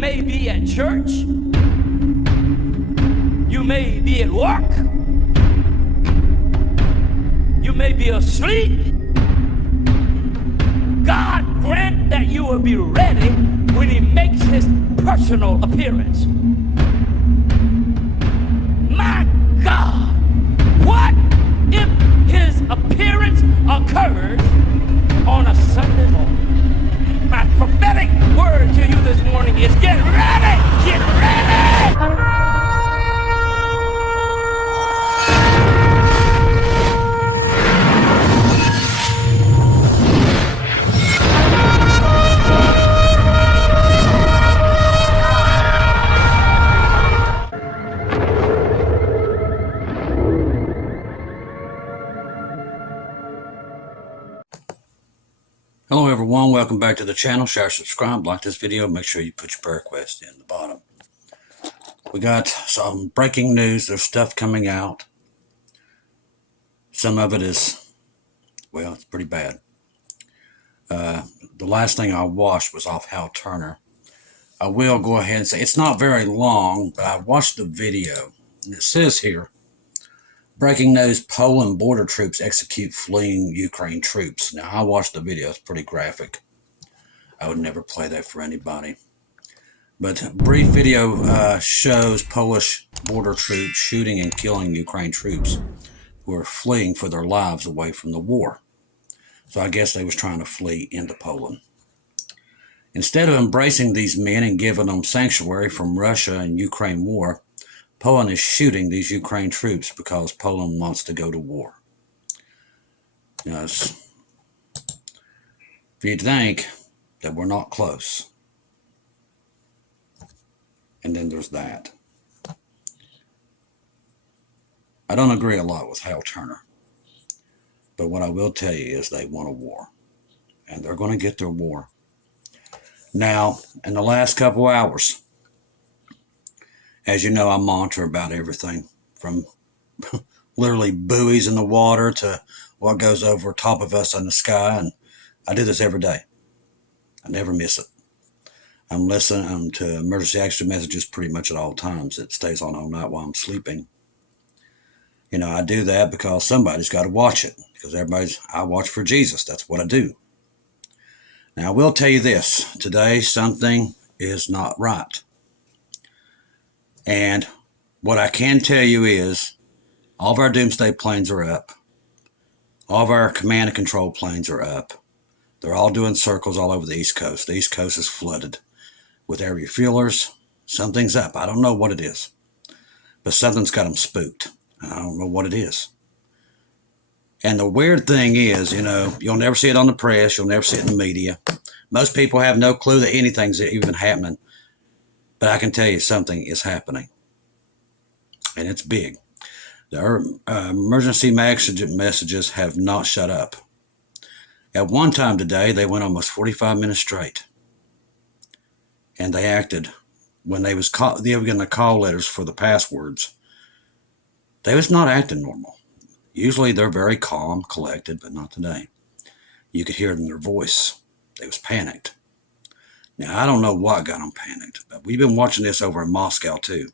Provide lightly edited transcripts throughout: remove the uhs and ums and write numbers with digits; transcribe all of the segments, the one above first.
may be at church. You may be at work. You may be asleep. God grant that you will be ready when he makes his personal appearance. My God, what if his appearance occurs on a Sunday morning? My prophetic word to you this morning is get ready! Get ready! Hello everyone, welcome back to the channel. Share, subscribe, like this video, make sure you put your prayer request in the bottom. We got some breaking news, there's stuff coming out. Some of it is, well, it's pretty bad. The last thing I watched was off Hal Turner. I will go ahead and say, it's not very long, but I watched the video. And it says here, breaking news, Poland border troops execute fleeing Ukraine troops. Now, I watched the video. It's pretty graphic. I would never play that for anybody. But a brief video shows Polish border troops shooting and killing Ukraine troops who are fleeing for their lives away from the war. So I guess they was trying to flee into Poland. Instead of embracing these men and giving them sanctuary from Russia and Ukraine war, Poland is shooting these Ukraine troops because Poland wants to go to war. You know, if you think that we're not close, and then there's that. I don't agree a lot with Hal Turner, but what I will tell you is they want a war, and they're going to get their war. Now, in the last couple hours, as you know, I monitor about everything from literally buoys in the water to what goes over top of us in the sky. And I do this every day. I never miss it. I'm listening to emergency action messages pretty much at all times. It stays on all night while I'm sleeping. You know, I do that because somebody's got to watch it. Because I watch for Jesus. That's what I do. Now, I will tell you this. Today, something is not right. And what I can tell you is all of our doomsday planes are up. All of our command and control planes are up. They're all doing circles all over the East Coast. The East Coast is flooded with air refuelers. Something's up. I don't know what it is. But something's got them spooked. I don't know what it is. And the weird thing is, you know, you'll never see it on the press. You'll never see it in the media. Most people have no clue that anything's even happening. But I can tell you something is happening, and it's big. The emergency messages have not shut up. At one time today, they went almost 45 minutes straight, and they acted when they were getting the call letters for the passwords. They was not acting normal. Usually they're very calm, collected, but not today. You could hear it in their voice. They was panicked. Now, I don't know what got them panicked, but we've been watching this over in Moscow, too.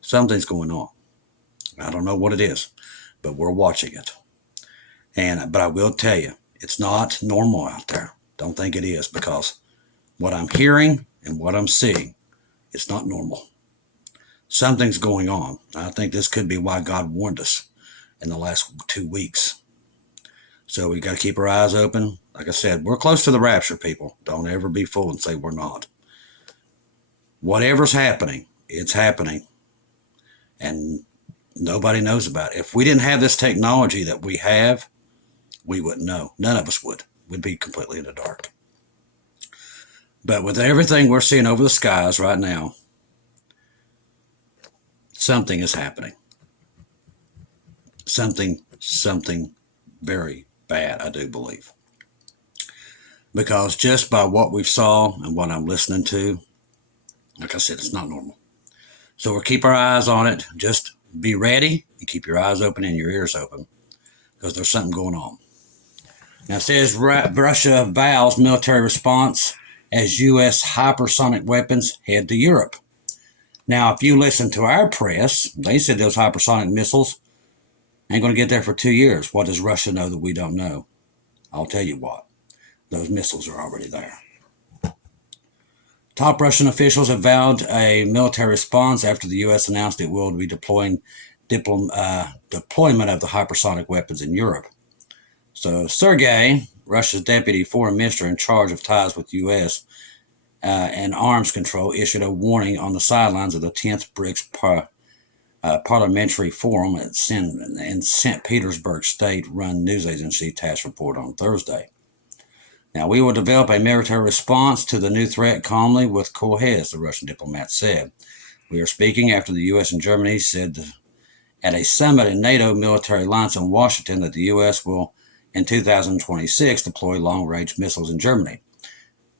Something's going on. I don't know what it is, but we're watching it. But I will tell you, it's not normal out there. Don't think it is, because what I'm hearing and what I'm seeing, it's not normal. Something's going on. I think this could be why God warned us in the last 2 weeks. So we got to keep our eyes open. Like I said, we're close to the rapture, people. Don't ever be fooled and say we're not. Whatever's happening, it's happening. And nobody knows about it. If we didn't have this technology that we have, we wouldn't know. None of us would. We'd be completely in the dark. But with everything we're seeing over the skies right now, something is happening. Something very bad, I do believe. Because just by what we've saw and what I'm listening to, like I said, it's not normal. So we'll keep our eyes on it. Just be ready and keep your eyes open and your ears open, because there's something going on. Now it says Russia vows military response as U.S. hypersonic weapons head to Europe. Now, if you listen to our press, they said those hypersonic missiles ain't going to get there for 2 years. What does Russia know that we don't know? I'll tell you what. Those missiles are already there. Top Russian officials have vowed a military response after the U.S. announced it will be deployment of the hypersonic weapons in Europe. So Sergei, Russia's deputy foreign minister in charge of ties with the U.S. And arms control, issued a warning on the sidelines of the 10th BRICS Parliamentary Forum in St. Petersburg state-run news agency TASS report on Thursday. Now, we will develop a military response to the new threat calmly with cool heads, the Russian diplomat said. We are speaking after the U.S. and Germany said at a summit in NATO military alliance in Washington that the U.S. will, in 2026, deploy long-range missiles in Germany.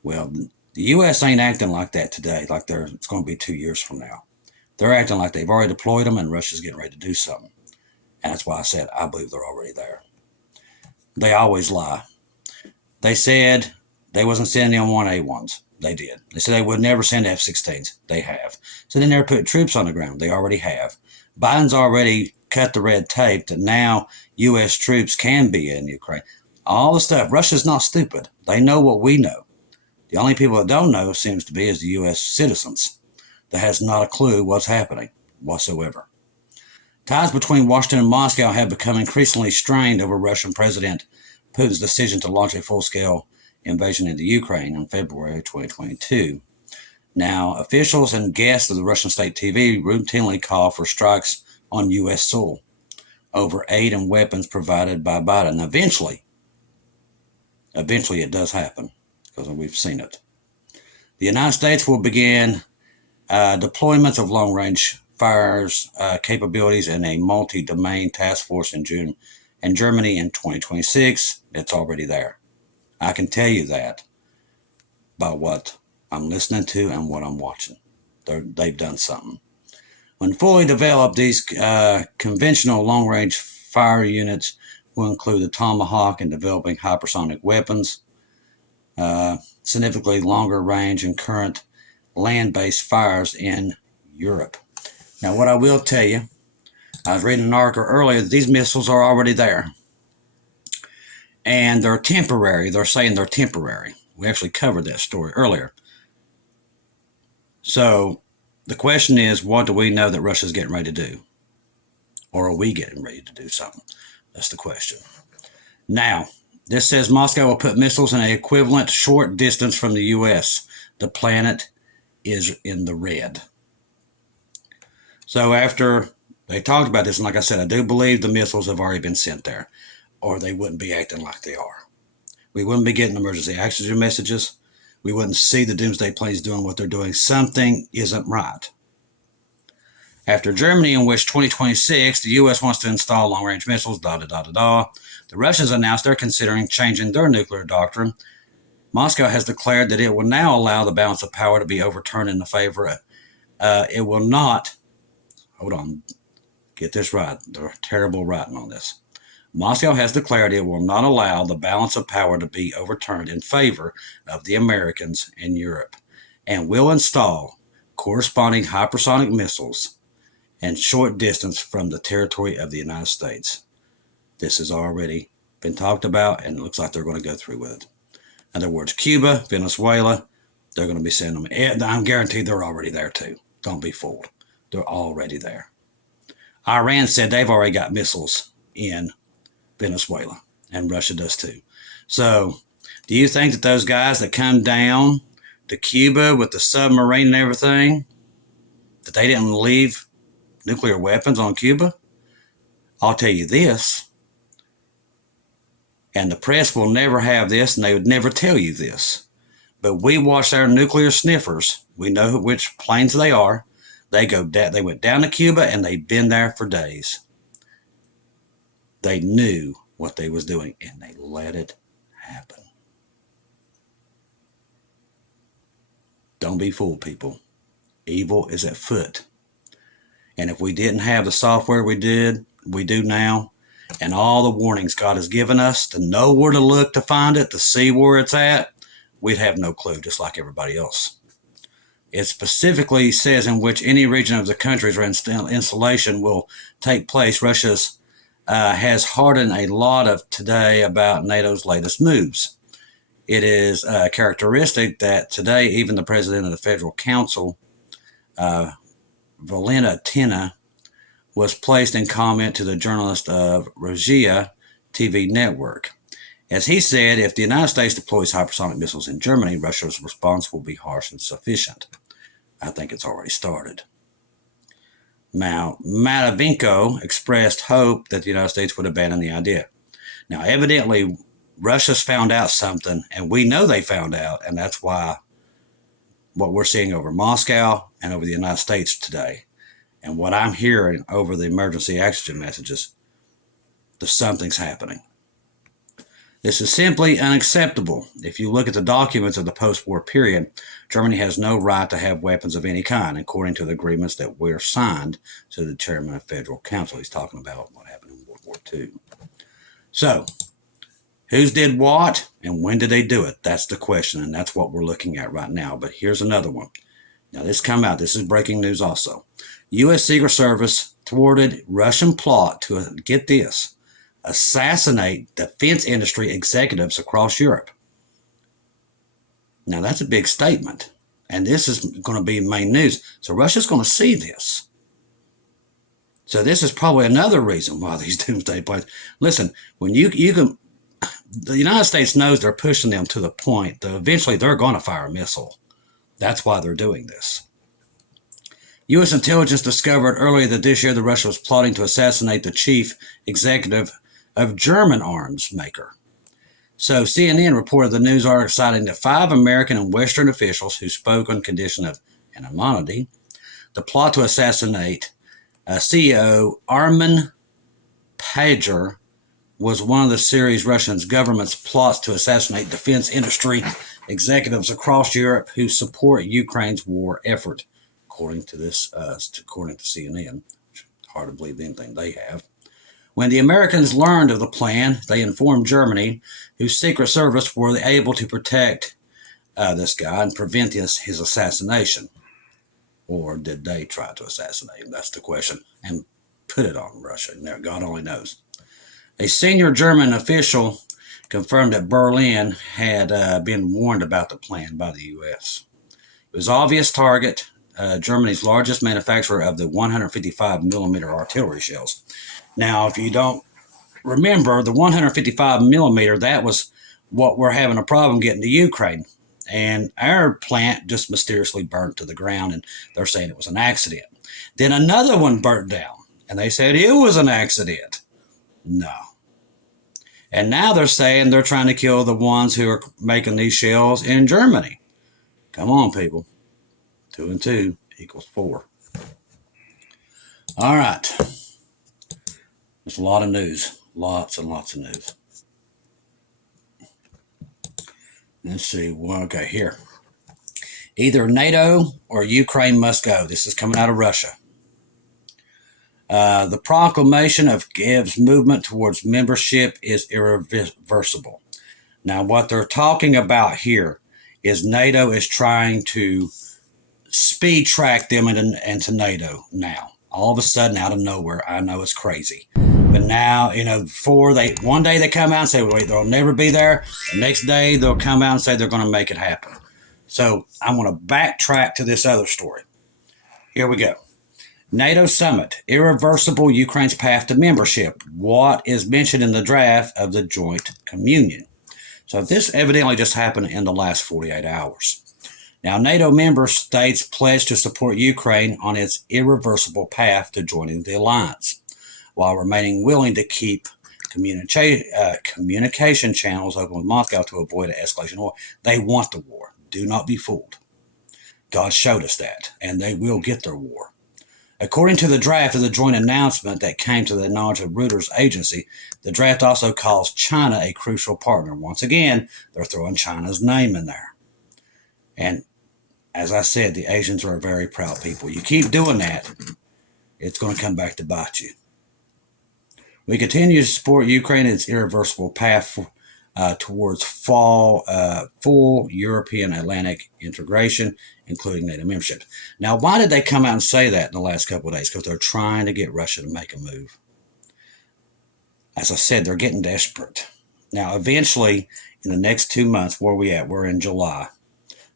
Well, the U.S. ain't acting like that today, like it's going to be 2 years from now. They're acting like they've already deployed them and Russia's getting ready to do something. And that's why I said I believe they're already there. They always lie. They said they wasn't sending M1A1s. They did. They said they would never send F-16s. They have. So they never put troops on the ground. They already have. Biden's already cut the red tape that now U.S. troops can be in Ukraine. All the stuff. Russia's not stupid. They know what we know. The only people that don't know seems to be is the U.S. citizens that has not a clue what's happening whatsoever. Ties between Washington and Moscow have become increasingly strained over Russian President Putin's decision to launch a full-scale invasion into Ukraine in February 2022. Now, officials and guests of the Russian state TV routinely call for strikes on U.S. soil over aid and weapons provided by Biden. Eventually it does happen because we've seen it. The United States will begin deployments of long-range fires capabilities in a multi-domain task force in June, and Germany in 2026. It's already there. I can tell you that by what I'm listening to and what I'm watching. They've done something. When fully developed, these conventional long-range fire units will include the Tomahawk and developing hypersonic weapons, significantly longer range and current land-based fires in Europe. Now, what I will tell you, I was reading an article earlier that these missiles are already there. And they're temporary. They're saying they're temporary. We actually covered that story earlier. So the question is, what do we know that Russia's getting ready to do? Or are we getting ready to do something? That's the question. Now, this says Moscow will put missiles in an equivalent short distance from the U.S. The planet is in the red. So after they talked about this, and like I said, I do believe the missiles have already been sent there, or they wouldn't be acting like they are. We wouldn't be getting emergency oxygen messages. We wouldn't see the doomsday planes doing what they're doing. Something isn't right. After Germany, in which 2026, the U.S. wants to install long-range missiles, the Russians announced they're considering changing their nuclear doctrine. Moscow has declared that it will now allow the balance of power to be overturned in the favor of, it will not, hold on, get this right, they're terrible writing on this. Moscow has declared it will not allow the balance of power to be overturned in favor of the Americans in Europe, and will install corresponding hypersonic missiles and short distance from the territory of the United States. This has already been talked about, and it looks like they're going to go through with it. In other words, Cuba, Venezuela, they're going to be sending them. I'm guaranteed they're already there too. Don't be fooled. They're already there. Iran said they've already got missiles in Venezuela, and Russia does too. So, do you think that those guys that come down to Cuba with the submarine and everything, that they didn't leave nuclear weapons on Cuba? I'll tell you this, and the press will never have this, and they would never tell you this, but we watch our nuclear sniffers. We know which planes they are. They went down to Cuba, and they've been there for days. They knew what they was doing, and they let it happen. Don't be fooled, people. Evil is at foot. And if we didn't have the software we do now, and all the warnings God has given us to know where to look to find it, to see where it's at, we'd have no clue, just like everybody else. It specifically says in which any region of the countries where installation will take place. Russia's has hardened a lot of today about NATO's latest moves. It is characteristic that today even the president of the Federal Council, Valentina, was placed in comment to the journalist of Regia TV network. As he said, if the United States deploys hypersonic missiles in Germany, Russia's response will be harsh and sufficient. I think it's already started. Now, Matavinko expressed hope that the United States would abandon the idea. Now, evidently, Russia's found out something, and we know they found out, and that's why what we're seeing over Moscow and over the United States today, and what I'm hearing over the emergency oxygen messages, something's happening. This is simply unacceptable. If you look at the documents of the post-war period, Germany has no right to have weapons of any kind, according to the agreements that were signed to the chairman of Federal Council. He's talking about what happened in World War II. So, who's did what, and when did they do it? That's the question, and that's what we're looking at right now. But here's another one. Now, this come out. This is breaking news also. U.S. Secret Service thwarted Russian plot to, get this, assassinate defense industry executives across Europe. Now, that's a big statement, and this is going to be main news. So Russia's going to see this. So this is probably another reason why these doomsday plans. Listen, when you can, the United States knows they're pushing them to the point that eventually they're going to fire a missile. That's why they're doing this. U.S. intelligence discovered earlier that this year that Russia was plotting to assassinate the chief executive of German arms maker. So CNN reported the news article citing that 5 American and Western officials who spoke on condition of anonymity, the plot to assassinate CEO Armen Pager was one of the series Russian government's plots to assassinate defense industry executives across Europe who support Ukraine's war effort, according to CNN. It's hard to believe anything they have. When the Americans learned of the plan, they informed Germany, whose Secret Service were able to protect this guy and prevent his assassination. Or did they try to assassinate him? That's the question. And put it on Russia. God only knows. A senior German official confirmed that Berlin had been warned about the plan by the U.S. It was obvious target, Germany's largest manufacturer of the 155 millimeter artillery shells. Now, if you don't remember, the 155 millimeter, that was what we're having a problem getting to Ukraine. And our plant just mysteriously burnt to the ground, and they're saying it was an accident. Then another one burnt down, and they said it was an accident. No. And now they're saying they're trying to kill the ones who are making these shells in Germany. Come on, people. 2 and 2 equals 4. All right. There's a lot of news. Lots and lots of news. Let's see. Well, okay, here. Either NATO or Ukraine must go. This is coming out of Russia. The proclamation of Kiev's movement towards membership is irreversible. Now, what they're talking about here is NATO is trying to speed track them into NATO now. All of a sudden, out of nowhere, I know it's crazy. But now, before one day they come out and say, wait, they'll never be there. The next day, they'll come out and say they're going to make it happen. So I'm going to backtrack to this other story. Here we go. NATO summit, irreversible Ukraine's path to membership. What is mentioned in the draft of the joint communion. So this evidently just happened in the last 48 hours. Now, NATO member states pledged to support Ukraine on its irreversible path to joining the alliance, while remaining willing to keep communication channels open with Moscow to avoid an escalation of war. They want the war. Do not be fooled. God showed us that, and they will get their war. According to the draft of the joint announcement that came to the knowledge of Reuters agency, the draft also calls China a crucial partner. Once again, they're throwing China's name in there. And as I said, the Asians are a very proud people. You keep doing that, it's going to come back to bite you. We continue to support Ukraine in its irreversible path towards full European Atlantic integration, including NATO membership. Now, why did they come out and say that in the last couple of days? Because they're trying to get Russia to make a move. As I said, they're getting desperate. Now, eventually, in the next 2 months, where are we at? We're in July.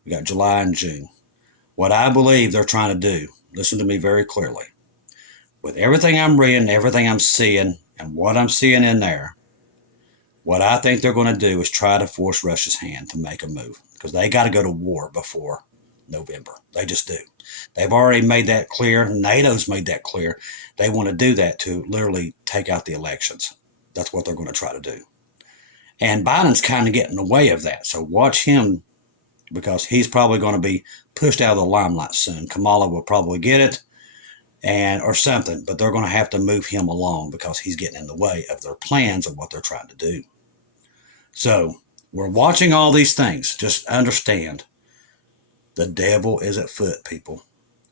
We got July and June. What I believe they're trying to do, listen to me very clearly, with everything I'm reading, everything I'm seeing, and what I'm seeing in there, what I think they're going to do is try to force Russia's hand to make a move, because they got to go to war before November. They just do. They've already made that clear. NATO's made that clear. They want to do that to literally take out the elections. That's what they're going to try to do. And Biden's kind of getting in the way of that. So watch him, because he's probably going to be pushed out of the limelight soon. Kamala will probably get it, or something, but they're going to have to move him along because he's getting in the way of their plans of what they're trying to do. So we're watching all these things. Just understand the devil is at foot, people,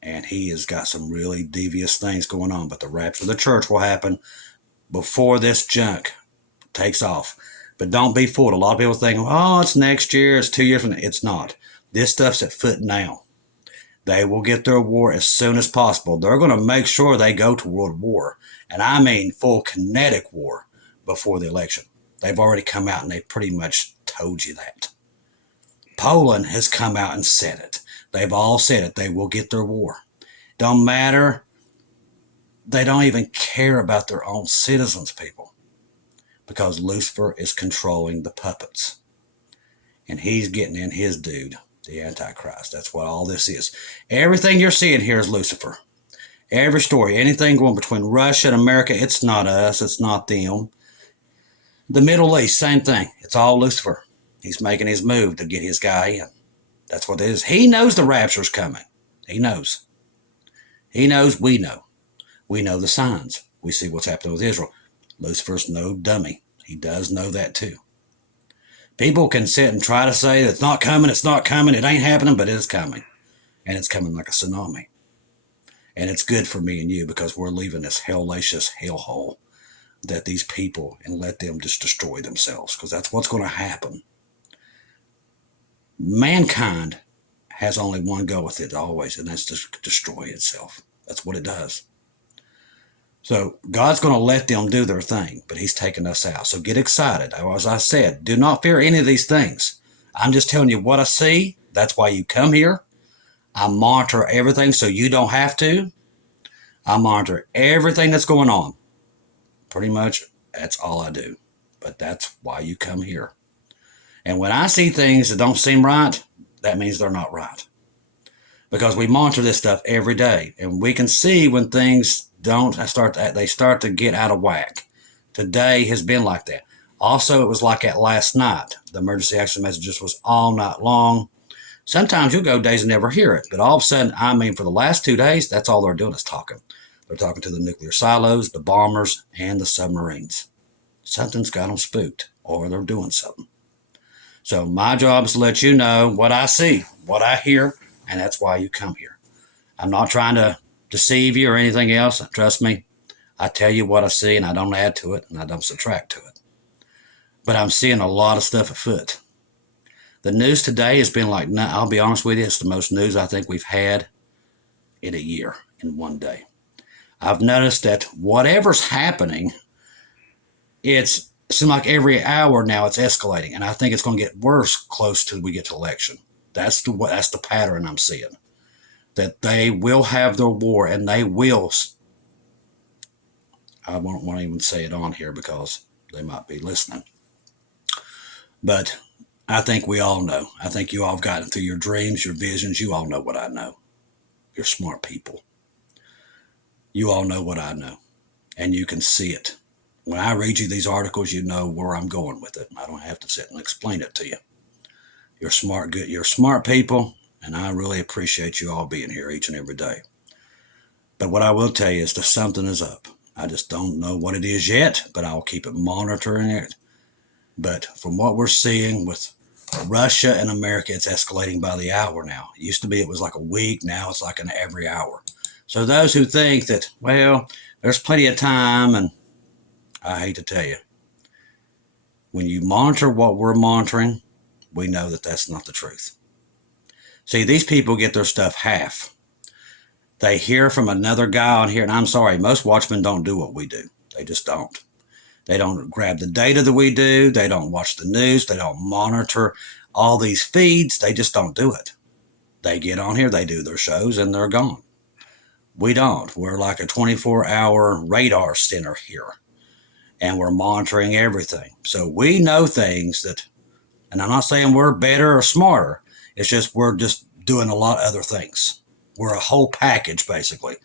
and he has got some really devious things going on. But the rapture of the church will happen before this junk takes off. But don't be fooled. A lot of people think, oh, it's next year, it's 2 years from now. It's not. This stuff's at foot now. They will get their war as soon as possible. They're going to make sure they go to world war. And I mean full kinetic war before the election. They've already come out and they pretty much told you that. Poland has come out and said it. They've all said it. They will get their war. Don't matter. They don't even care about their own citizens, people, because Lucifer is controlling the puppets. And he's getting in his dude, the Antichrist. That's what all this is. Everything you're seeing here is Lucifer. Every story, anything going between Russia and America, it's not us, it's not them. The Middle East, same thing. It's all Lucifer. He's making his move to get his guy in. That's what it is. He knows the rapture's coming. He knows. He knows, we know. We know the signs. We see what's happening with Israel. Lucifer's no dummy. He does know that too. People can sit and try to say it's not coming, it ain't happening, but it is coming. And it's coming like a tsunami. And it's good for me and you, because we're leaving this hellacious hellhole that these people, and let them just destroy themselves, because that's what's going to happen. Mankind has only one goal with it always, and that's to destroy itself. That's what it does. So God's going to let them do their thing, but he's taking us out. So get excited. As I said, do not fear any of these things. I'm just telling you what I see. That's why you come here. I monitor everything so you don't have to. I monitor everything that's going on. Pretty much that's all I do. But that's why you come here. And when I see things that don't seem right, that means they're not right. Because we monitor this stuff every day. And we can see when things they start to get out of whack. Today has been like that. Also, it was like that last night. The emergency action messages was all night long. Sometimes you'll go days and never hear it. But all of a sudden, I mean, for the last 2 days, that's all they're doing is talking. They're talking to the nuclear silos, the bombers, and the submarines. Something's got them spooked, or they're doing something. So my job is to let you know what I see, what I hear, and that's why you come here. I'm not trying to deceive you or anything else. Trust me, I tell you what I see, and I don't add to it, and I don't subtract to it. But I'm seeing a lot of stuff afoot. The news today has been like, I'll be honest with you, it's the most news I think we've had in a year, in one day. I've noticed that whatever's happening, it seems like every hour now it's escalating, and I think it's going to get worse close till we get to election. That's the pattern I'm seeing. That they will have their war, and they will. I won't want to even say it on here because they might be listening. But I think we all know. I think you all have gotten through your dreams, your visions. You all know what I know. You're smart people. You all know what I know, and you can see it. When I read you these articles, you know where I'm going with it. I don't have to sit and explain it to you. You're smart, good. You're smart people, and I really appreciate you all being here each and every day. But what I will tell you is that something is up. I just don't know what it is yet, but I'll keep it monitoring it. But from what we're seeing with Russia and America, it's escalating by the hour now. It used to be it was like a week. Now it's like an every hour. So those who think that, well, there's plenty of time, and I hate to tell you, When you monitor what we're monitoring, we know that that's not the truth. See, these people get their stuff half. They hear from another guy on here, and I'm sorry, most watchmen don't do what we do. They just don't. They don't grab the data that we do. They don't watch the news. They don't monitor all these feeds. They just don't do it. They get on here, they do their shows, and they're gone. We don't. We're like a 24-hour radar center here, and we're monitoring everything. So we know things that, and I'm not saying we're better or smarter. It's just we're just doing a lot of other things. We're a whole package, basically.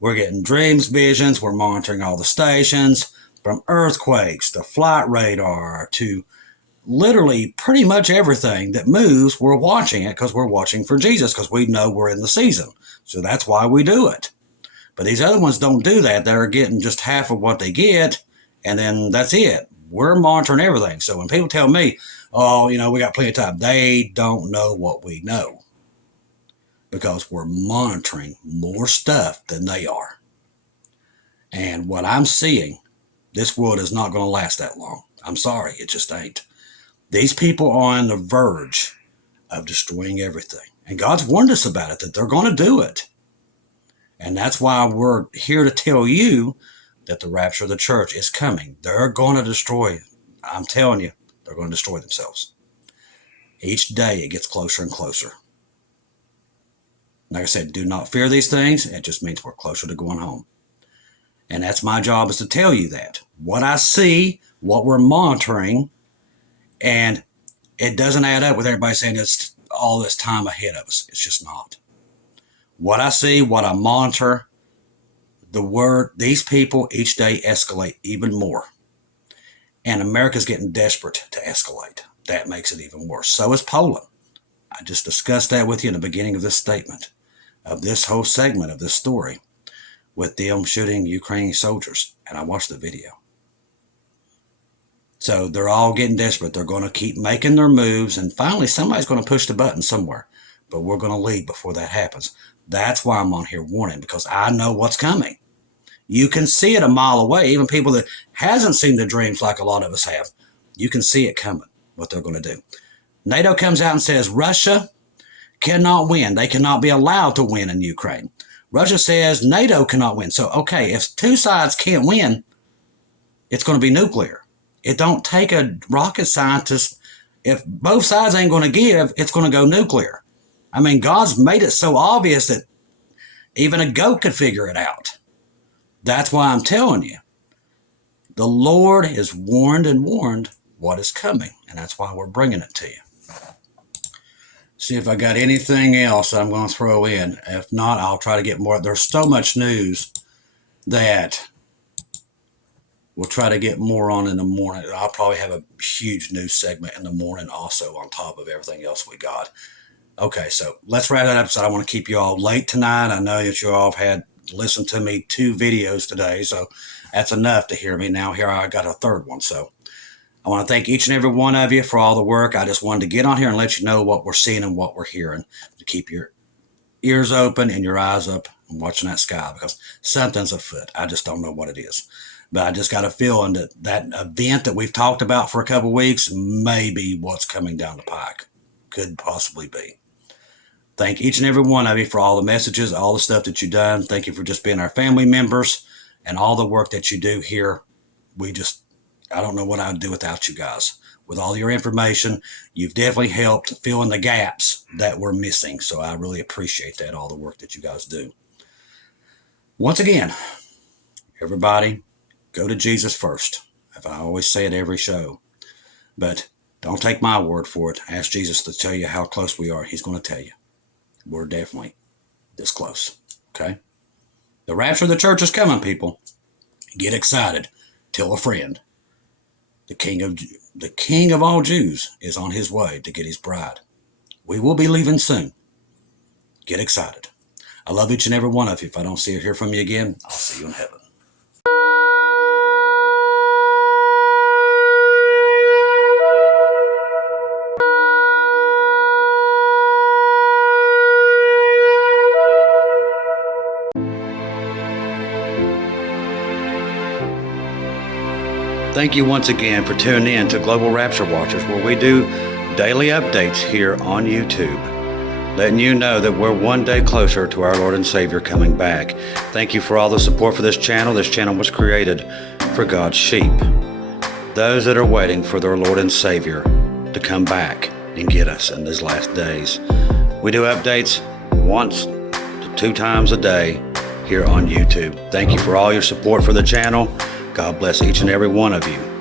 We're getting dreams, visions. We're monitoring all the stations, from earthquakes to flight radar to literally pretty much everything that moves. We're watching it because we're watching for Jesus, because we know we're in the season. So that's why we do it. But these other ones don't do that. They're getting just half of what they get, and then that's it. We're monitoring everything. So when people tell me, oh, we got plenty of time, they don't know what we know, because we're monitoring more stuff than they are. And what I'm seeing, this world is not going to last that long. I'm sorry, it just ain't. These people are on the verge of destroying everything. And God's warned us about it, that they're going to do it. And that's why we're here to tell you that the rapture of the church is coming. They're going to destroy, I'm telling you, they're going to destroy themselves. Each day it gets closer and closer. Like I said, do not fear these things. It just means we're closer to going home. And that's my job, is to tell you that. What I see, what we're monitoring, and it doesn't add up with everybody saying it's all this time ahead of us. It's just not. What I see, what I monitor, these people each day escalate even more. And America's getting desperate to escalate. That makes it even worse. So is Poland. I just discussed that with you in the beginning of this statement, of this whole segment of this story, with them shooting Ukrainian soldiers. And I watched the video. So they're all getting desperate. They're going to keep making their moves, and finally somebody's going to push the button somewhere. But we're going to leave before that happens. That's why I'm on here warning, because I know what's coming. You can see it a mile away. Even people that hasn't seen the dreams like a lot of us have, you can see it coming, what they're going to do. NATO comes out and says Russia cannot win. They cannot be allowed to win in Ukraine. Russia says NATO cannot win. So, okay, if two sides can't win, it's going to be nuclear. It don't take a rocket scientist. If both sides ain't going to give, it's going to go nuclear. I mean, God's made it so obvious that even a goat could figure it out. That's why I'm telling you. The Lord has warned and warned what is coming, and that's why we're bringing it to you. See if I got anything else I'm going to throw in. If not, I'll try to get more. There's so much news that we'll try to get more on in the morning. I'll probably have a huge news segment in the morning also on top of everything else we got. Okay, so let's wrap that up. So I want to keep you all late tonight. I know that you all have had listened to me 2 videos today, so that's enough to hear me. Now here I got a third one. So I want to thank each and every one of you for all the work. I just wanted to get on here and let you know what we're seeing and what we're hearing, to keep your ears open and your eyes up and watching that sky, because something's afoot. I just don't know what it is. But I just got a feeling that that event that we've talked about for a couple of weeks may be what's coming down the pike. Could possibly be. Thank each and every one of you for all the messages, all the stuff that you've done. Thank you for just being our family members and all the work that you do here. I don't know what I'd do without you guys. With all your information, you've definitely helped fill in the gaps that we're missing. So I really appreciate that, all the work that you guys do. Once again, everybody, go to Jesus first. If I always say it every show. But don't take my word for it. Ask Jesus to tell you how close we are. He's going to tell you. We're definitely this close. Okay? The rapture of the church is coming, people. Get excited. Tell a friend. The King of all Jews is on his way to get his bride. We will be leaving soon. Get excited. I love each and every one of you. If I don't see or hear from you again, I'll see you in heaven. Thank you once again for tuning in to Global Rapture Watchers, where we do daily updates here on YouTube, letting you know that we're one day closer to our Lord and Savior coming back. Thank you for all the support for this channel. This channel was created for God's sheep, those that are waiting for their Lord and Savior to come back and get us in these last days. We do updates once to 2 times a day here on YouTube. Thank you for all your support for the channel. God bless each and every one of you.